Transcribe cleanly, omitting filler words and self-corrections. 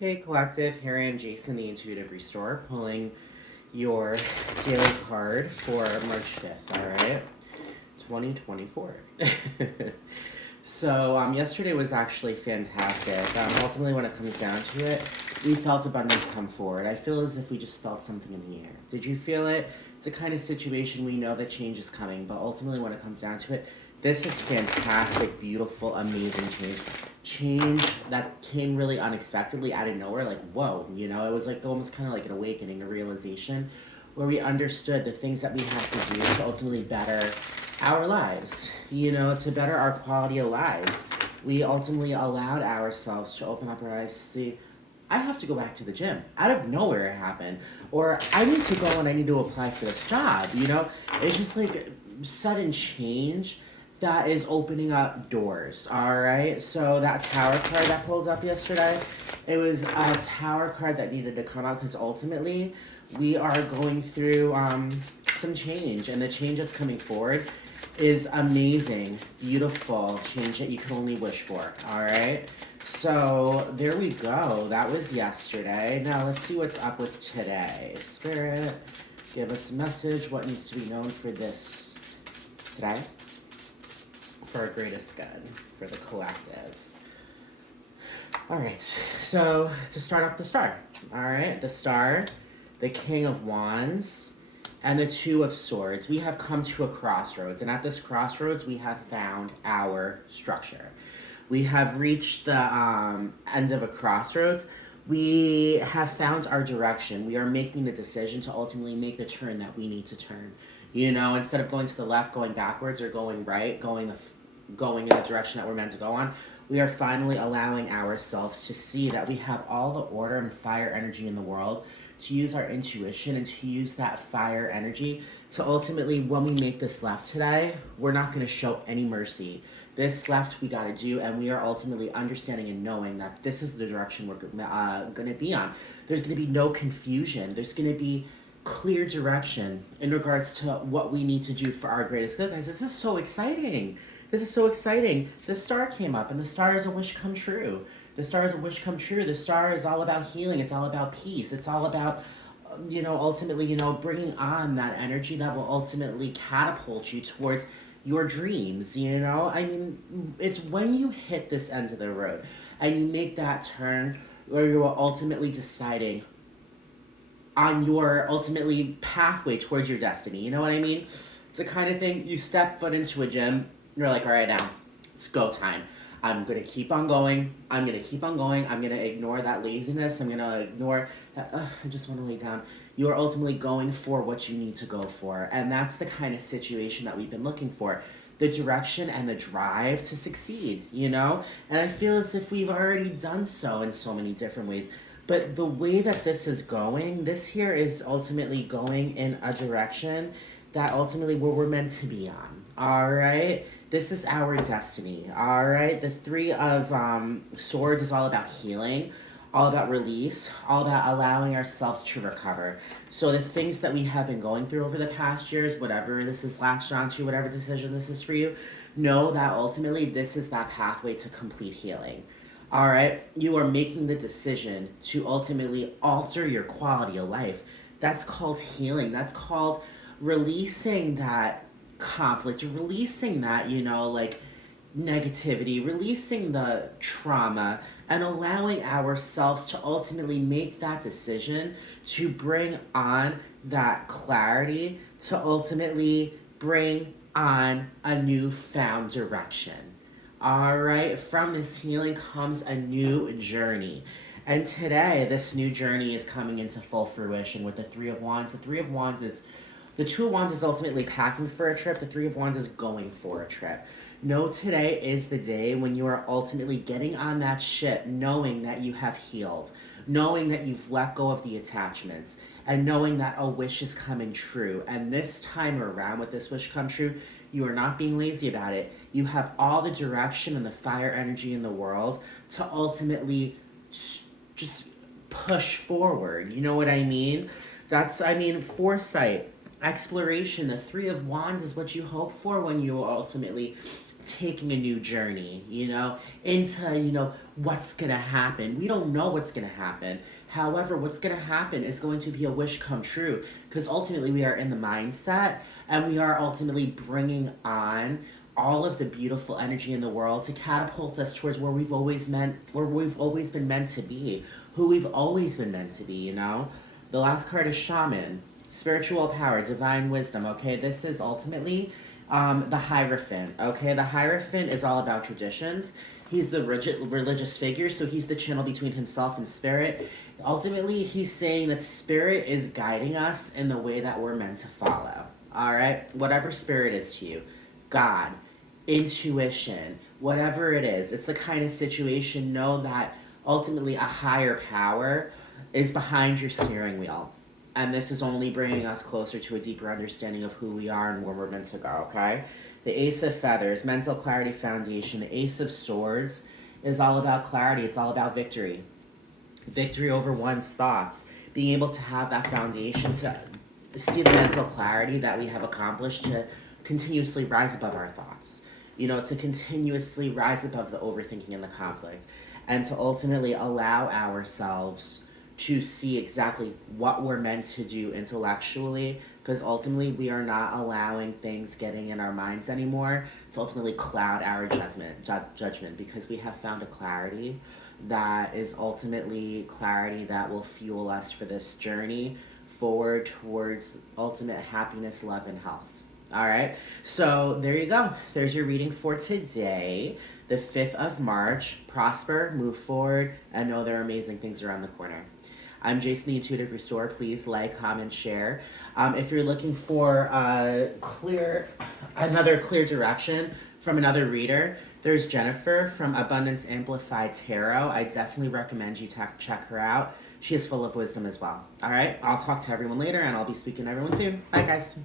Hey Collective, here I am Jason the Intuitive Restorer pulling your daily card for March 5th, alright? 2024. Yesterday was actually fantastic. Ultimately, when it comes down to it, we felt abundance come forward. I feel as if we just felt something in the air. Did you feel it? It's a kind of situation we know that change is coming, but ultimately, when it comes down to it, this is fantastic, beautiful, amazing change. Change that came really unexpectedly out of nowhere, like, whoa, it was like almost kind of like an awakening, a realization where we understood the things that we have to do to ultimately better our lives, to better our quality of lives. We ultimately allowed ourselves to open up our eyes to see, I have to go back to the gym. Out of nowhere it happened. Or I need to go and I need to apply for this job. It's just like sudden change that is opening up doors. Alright? So that tower card that pulled up yesterday, it was a tower card that needed to come out because ultimately we are going through some change, and the change that's coming forward is amazing, beautiful change that you can only wish for. All right, so there we go. That was yesterday. Now let's see what's up with today. Spirit, give us a message. What needs to be known for this today? For our greatest good, for the collective. All right, so to start off the star. All right, the star, the King of Wands, and the Two of Swords. We have come to a crossroads, and at this crossroads, we have found our structure. We have reached the end of a crossroads. We have found our direction. We are making the decision to ultimately make the turn that we need to turn. Instead of going to the left, going backwards, or going right, going in the direction that we're meant to go on, we are finally allowing ourselves to see that we have all the order and fire energy in the world to use our intuition and to use that fire energy to ultimately, when we make this left today, we're not going to show any mercy. This left we got to do, and we are ultimately understanding and knowing that this is the direction we're going to be on. There's going to be no confusion. There's going to be clear direction in regards to what we need to do for our greatest good. Guys, this is so exciting. This is so exciting. The star came up, and the star is a wish come true. The star is a wish come true. The star is all about healing. It's all about peace. It's all about, ultimately, bringing on that energy that will ultimately catapult you towards your dreams. It's when you hit this end of the road and you make that turn where you are ultimately deciding on your ultimately pathway towards your destiny. You know what I mean? It's the kind of thing you step foot into a gym. You're like, all right, now it's go time. I'm going to keep on going. I'm going to keep on going. I'm going to ignore that laziness. I'm going to ignore that, I just want to lay down. You are ultimately going for what you need to go for. And that's the kind of situation that we've been looking for. The direction and the drive to succeed, And I feel as if we've already done so in so many different ways. But the way that this is going, this here is ultimately going in a direction that ultimately where we're meant to be on. All right? This is our destiny, all right? The Three of Swords is all about healing, all about release, all about allowing ourselves to recover. So the things that we have been going through over the past years, whatever this is latched onto, whatever decision this is for you, know that ultimately this is that pathway to complete healing. All right? You are making the decision to ultimately alter your quality of life. That's called healing. That's called releasing that conflict, releasing that, negativity, releasing the trauma, and allowing ourselves to ultimately make that decision to bring on that clarity, to ultimately bring on a newfound direction. All right, from this healing comes a new journey. And today, this new journey is coming into full fruition with the Three of Wands. The Two of Wands is ultimately packing for a trip. The Three of Wands is going for a trip. Know today is the day when you are ultimately getting on that ship, knowing that you have healed, knowing that you've let go of the attachments, and knowing that a wish is coming true. And this time around with this wish come true, you are not being lazy about it. You have all the direction and the fire energy in the world to ultimately just push forward. You know what I mean? Foresight exploration. The Three of Wands is what you hope for when you are ultimately taking a new journey, into, what's gonna happen. We don't know what's gonna happen. However, what's gonna happen is going to be a wish come true because ultimately we are in the mindset and we are ultimately bringing on all of the beautiful energy in the world to catapult us towards where we've always been meant to be, who we've always been meant to be. The last card is Shaman, spiritual power, divine wisdom. Okay, this is ultimately the Hierophant. Okay, the Hierophant is all about traditions. He's the religious figure, so he's the channel between himself and spirit. Ultimately, he's saying that spirit is guiding us in the way that we're meant to follow. All right, whatever spirit is to you, God, intuition, whatever it is, it's the kind of situation. Know that ultimately a higher power is behind your steering wheel. And this is only bringing us closer to a deeper understanding of who we are and where we're meant to go, okay? The Ace of Feathers, mental clarity foundation. The Ace of Swords is all about clarity. It's all about victory. Victory over one's thoughts. Being able to have that foundation to see the mental clarity that we have accomplished to continuously rise above our thoughts. To continuously rise above the overthinking and the conflict. And to ultimately allow ourselves to see exactly what we're meant to do intellectually, because ultimately we are not allowing things getting in our minds anymore to ultimately cloud our judgment, because we have found a clarity that is ultimately clarity that will fuel us for this journey forward towards ultimate happiness, love, and health. All right, so there you go. There's your reading for today, the 5th of March. Prosper, move forward, and know there are amazing things around the corner. I'm Jason, the Intuitive Restorer. Please like, comment, share. If you're looking for another clear direction from another reader, there's Jennifer from Abundance Amplified Tarot. I definitely recommend you check her out. She is full of wisdom as well. All right, I'll talk to everyone later, and I'll be speaking to everyone soon. Bye, guys.